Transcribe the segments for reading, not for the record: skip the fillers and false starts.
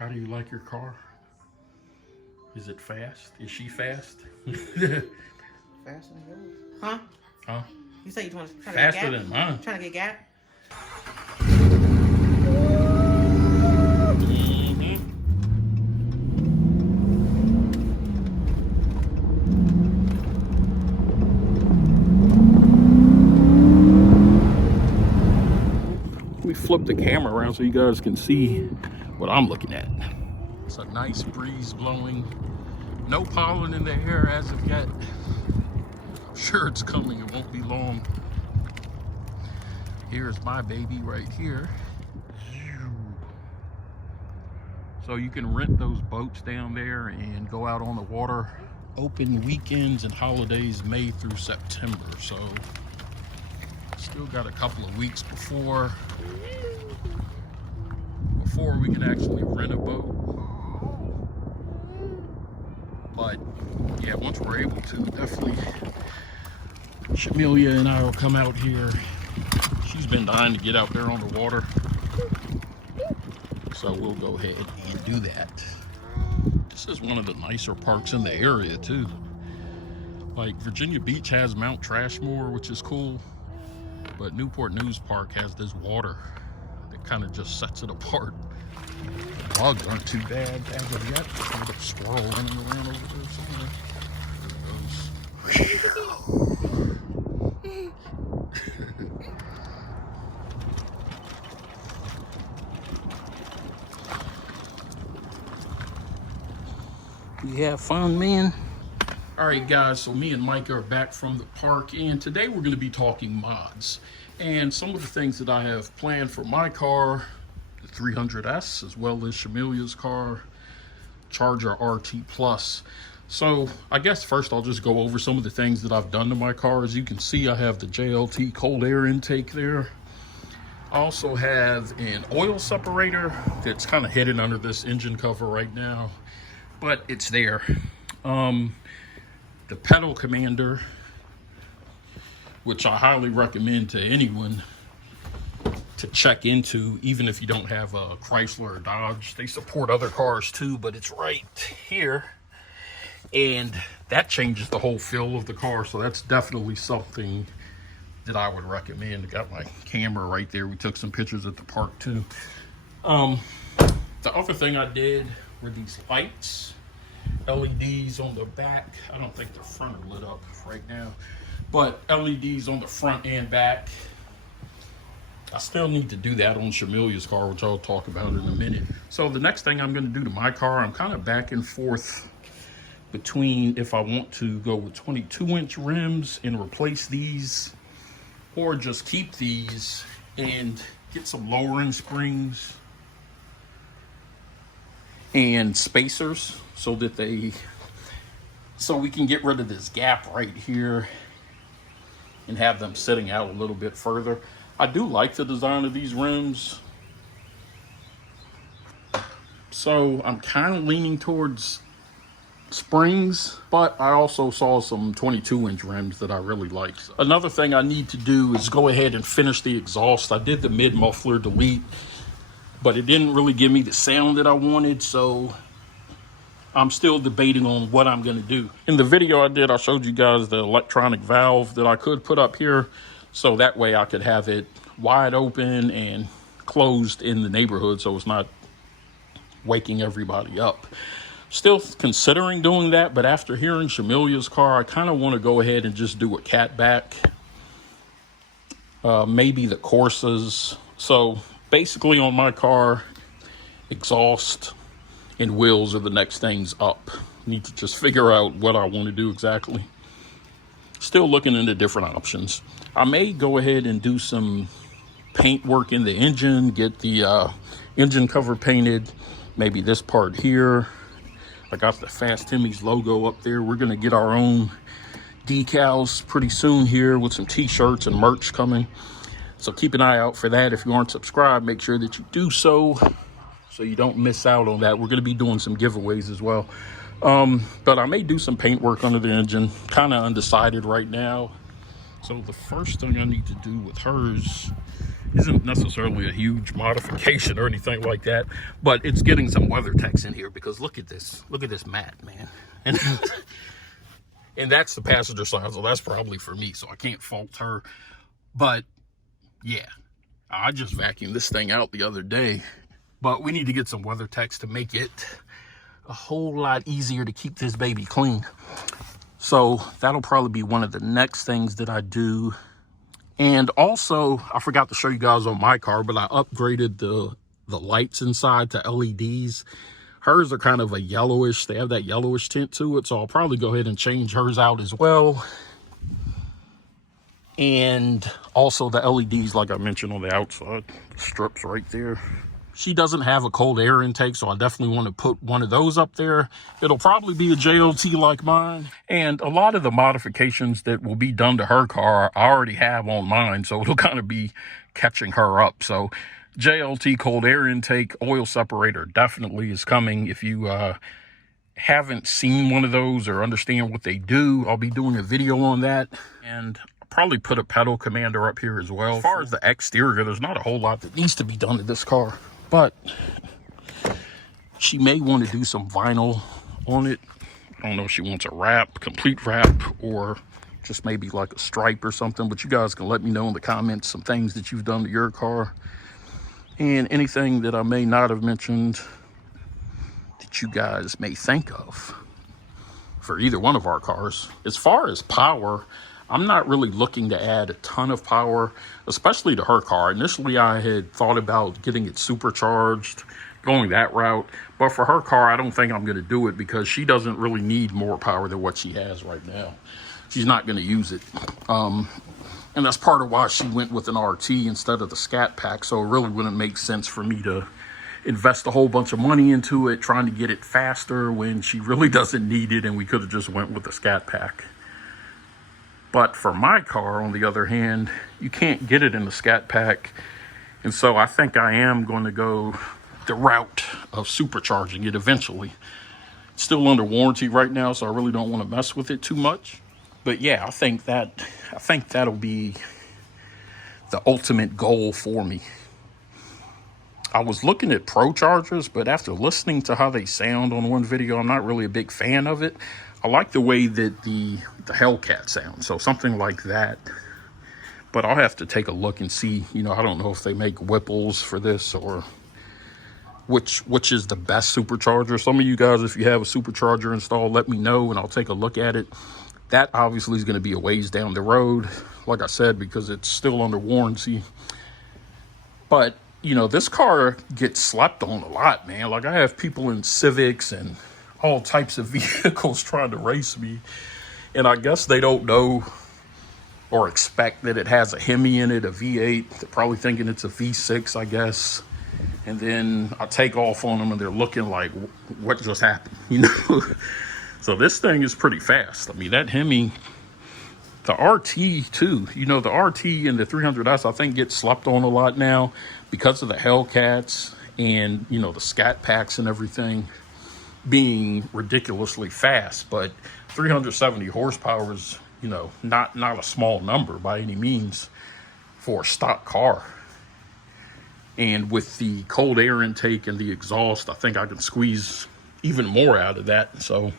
How do you like your car? Is it fast? Is she fast? Faster than yours. Huh? Huh? You say you want to try to Faster get gap? than mine. Trying to get gap? We flip the camera around so you guys can see what I'm looking at. It's a nice breeze blowing. No pollen in the air as of yet. I'm sure it's coming, it won't be long. Here's my baby right here. So you can rent those boats down there and go out on the water. Open weekends and holidays May through September. So still got a couple of weeks before we can actually rent a boat. But yeah, once we're able to, definitely Shamelia and I will come out here. She's been dying to get out there on the water. So we'll go ahead and do that. This is one of the nicer parks in the area too. Like Virginia Beach has Mount Trashmore, which is cool. But Newport News Park has this water that kind of just sets it apart. The bugs aren't too bad as of yet. There's a little squirrel running around over there somewhere. There it goes. You have fun, man? All right, guys, so me and Micah are back from the park, and today we're going to be talking mods and some of the things that I have planned for my car, the 300S, as well as Shamelia's car, Charger RT Plus. So I guess first I'll just go over some of the things that I've done to my car. As you can see, I have the Jlt Cold Air Intake there. I also have an oil separator that's kind of hidden under this engine cover right now, but it's there. The pedal commander, which I highly recommend to anyone to check into, even if you don't have a Chrysler or Dodge. They support other cars too, but it's right here. And that changes the whole feel of the car. So that's definitely something that I would recommend. I got my camera right there. We took some pictures at the park too. The other thing I did were these lights. LEDs on the back. I don't think the front are lit up right now, but LEDs on the front and back. I still need to do that on Shamelia's car, which I'll talk about in a minute. So the next thing I'm going to do to my car, I'm kind of back and forth between if I want to go with 22-inch rims and replace these, or just keep these and get some lowering springs and spacers so that we can get rid of this gap right here and have them sitting out a little bit further. I do like the design of these rims, so I'm kind of leaning towards springs, but I also saw some 22-inch rims that I really like. Another thing I need to do is go ahead and finish the exhaust. I did the mid muffler delete, but it didn't really give me the sound that I wanted, so I'm still debating on what I'm going to do. In the video I did, I showed you guys the electronic valve that I could put up here, so that way I could have it wide open and closed in the neighborhood so it's not waking everybody up. Still considering doing that, but after hearing Shamelia's car, I kind of want to go ahead and just do a cat back. Maybe the Corsas. So basically on my car, exhaust and wheels are the next things up. Need to just figure out what I want to do exactly. Still looking into different options. I may go ahead and do some paint work in the engine, get the engine cover painted, maybe this part here. I got the Fast Timmy's logo up there. We're gonna get our own decals pretty soon here with some t-shirts and merch coming. So keep an eye out for that. If you aren't subscribed, make sure that you do so you don't miss out on that. We're gonna be doing some giveaways as well. But I may do some paint work under the engine, kind of undecided right now. So the first thing I need to do with hers isn't necessarily a huge modification or anything like that, but it's getting some WeatherTechs in here because look at this mat, man. And and that's the passenger side, so that's probably for me, so I can't fault her. But yeah, I just vacuumed this thing out the other day, but we need to get some WeatherTechs to make it a whole lot easier to keep this baby clean. So that'll probably be one of the next things that I do. And also, I forgot to show you guys on my car, but I upgraded the lights inside to LEDs. Hers are kind of a yellowish, they have that yellowish tint to it, so I'll probably go ahead and change hers out as well. And also the LEDs, like I mentioned, on the outside, the strips right there. She doesn't have a cold air intake, so I definitely want to put one of those up there. It'll probably be a JLT like mine. And a lot of the modifications that will be done to her car, I already have on mine, so it'll kind of be catching her up. So JLT Cold Air Intake oil separator definitely is coming. If you haven't seen one of those or understand what they do, I'll be doing a video on that. And I'll probably put a pedal commander up here as well. As far as the exterior, there's not a whole lot that needs to be done to this car. But she may want to do some vinyl on it. I don't know if she wants a wrap, complete wrap, or just maybe like a stripe or something. But you guys can let me know in the comments some things that you've done to your car. And anything that I may not have mentioned that you guys may think of for either one of our cars. As far as power, I'm not really looking to add a ton of power, especially to her car. Initially, I had thought about getting it supercharged, going that route. But for her car, I don't think I'm going to do it because she doesn't really need more power than what she has right now. She's not going to use it. And that's part of why she went with an RT instead of the Scat Pack. So it really wouldn't make sense for me to invest a whole bunch of money into it, trying to get it faster when she really doesn't need it, and we could have just went with the Scat Pack. But for my car, on the other hand, you can't get it in the Scat Pack. And so I think I am going to go the route of supercharging it eventually. It's still under warranty right now, so I really don't want to mess with it too much. But yeah, I think that'll be the ultimate goal for me. I was looking at Pro Chargers, but after listening to how they sound on one video, I'm not really a big fan of it. I like the way that the Hellcat sounds, so something like that. But I'll have to take a look and see. You know, I don't know if they make Whipples for this or which is the best supercharger. Some of you guys, if you have a supercharger installed, let me know and I'll take a look at it. That obviously is going to be a ways down the road, like I said, because it's still under warranty. But, you know, this car gets slept on a lot, man. Like, I have people in Civics and all types of vehicles trying to race me, and I guess they don't know or expect that it has a Hemi in it, a V8. They're probably thinking it's a V6, I guess. And then I take off on them and they're looking like, what just happened, you know? So this thing is pretty fast. I mean, that Hemi, the RT too, you know, the RT and the 300S, I think, get slept on a lot now because of the Hellcats and, you know, the Scat Packs and everything being ridiculously fast. But 370 horsepower is, you know, not a small number by any means for a stock car. And with the cold air intake and the exhaust, I think I can squeeze even more out of that. So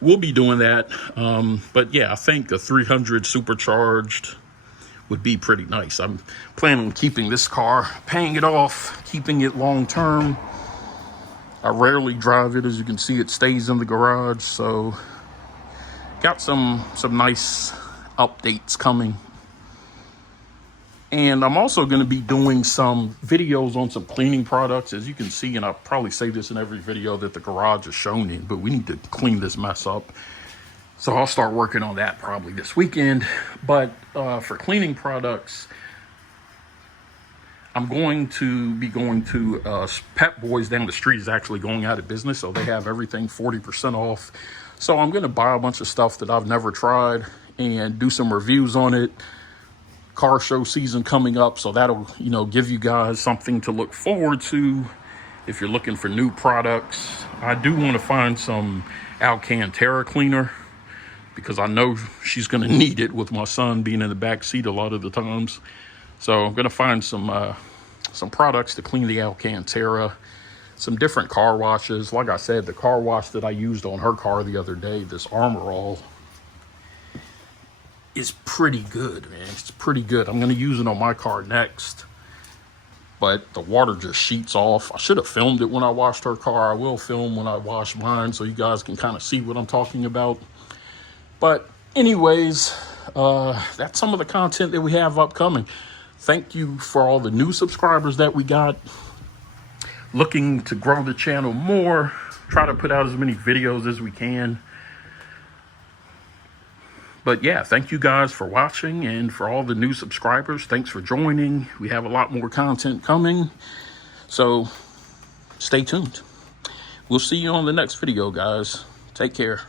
we'll be doing that. But yeah, I think a 300 supercharged would be pretty nice. I'm planning on keeping this car, paying it off, keeping it long term. I rarely drive it. As you can see, it stays in the garage. So got some nice updates coming. And I'm also going to be doing some videos on some cleaning products. As you can see, and I'll probably say this in every video that the garage is shown in, but we need to clean this mess up. So I'll start working on that probably this weekend. But for cleaning products, I'm going to be going to Pep Boys down the street is actually going out of business. So they have everything 40% off. So I'm going to buy a bunch of stuff that I've never tried and do some reviews on it. Car show season coming up, so that'll, you know, give you guys something to look forward to if you're looking for new products. I do want to find some Alcantara cleaner because I know she's going to need it with my son being in the back seat a lot of the times. So I'm gonna find some products to clean the Alcantara, some different car washes. Like I said, the car wash that I used on her car the other day, this Armor All, is pretty good, man. It's pretty good. I'm gonna use it on my car next, but the water just sheets off. I should have filmed it when I washed her car. I will film when I wash mine so you guys can kind of see what I'm talking about. But anyways, that's some of the content that we have upcoming. Thank you for all the new subscribers that we got. Looking to grow the channel more, try to put out as many videos as we can. But yeah, thank you guys for watching, and for all the new subscribers, thanks for joining. We have a lot more content coming, so stay tuned. We'll see you on the next video, guys. Take care.